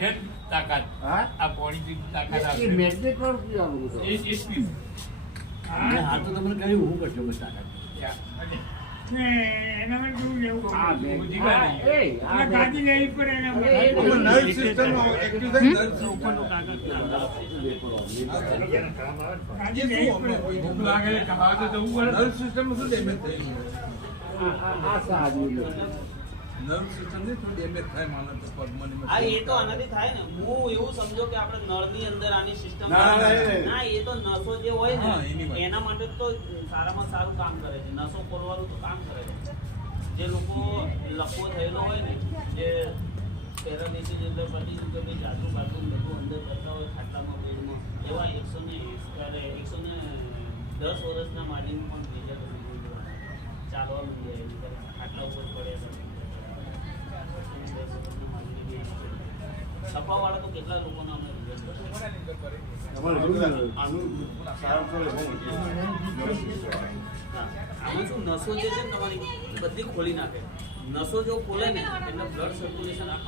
છે તાકાત આ પોણી તાકાત આપે મેગ્નેટ પર પીવાનું તો એ પીવું આ તો તમને કહ્યું હું કરજો બસ તાકાત એના માટે કેવું લેવું આ બુદ્ધિ ગાડી લેવી પડે એના માટે નર્વ સિસ્ટમ એક્ટિવ થઈ ગાડી લેવી પડે ભૂખ લાગે ખાવા તો જવું પડે નર્વ સિસ્ટમ શું ડેમેજ થઈ આ સાદી નર્વ સિસ્ટમ ને થોડી ડેમેજ થાય માનવ તો પગમાં હા એ તો આનાથી થાય ને હું એવું સમજો કે આપણે નળની અંદર આની સિસ્ટમ ના એ તો નસો જે હોય હા, એની ને વાત. એના માટે તો સારામાં સારું કામ કરે છે નસો ખોલવાનું તો કામ કરે છે જે લોકો લકવો થયેલો હોય ને જે પેરાલિસિસ એટલે બધી રીતે કંઈ જાદુ બાજુ બધું અંદર કરતા હોય ખાટામાં પેટમાં એવા 110 વર્ષના માલિકમાં પણ થઈ જાય ચાલવા માંડી જાય ખાટલા ઉપર પડે છપાવાળા તો કેટલા લોકોને અમે આમાં શું નસો જે છે ને તમારી બધી ખોલી નાખે નસો જો ખોલે ને એટલે બ્લડ સર્ક્યુલેશન આખા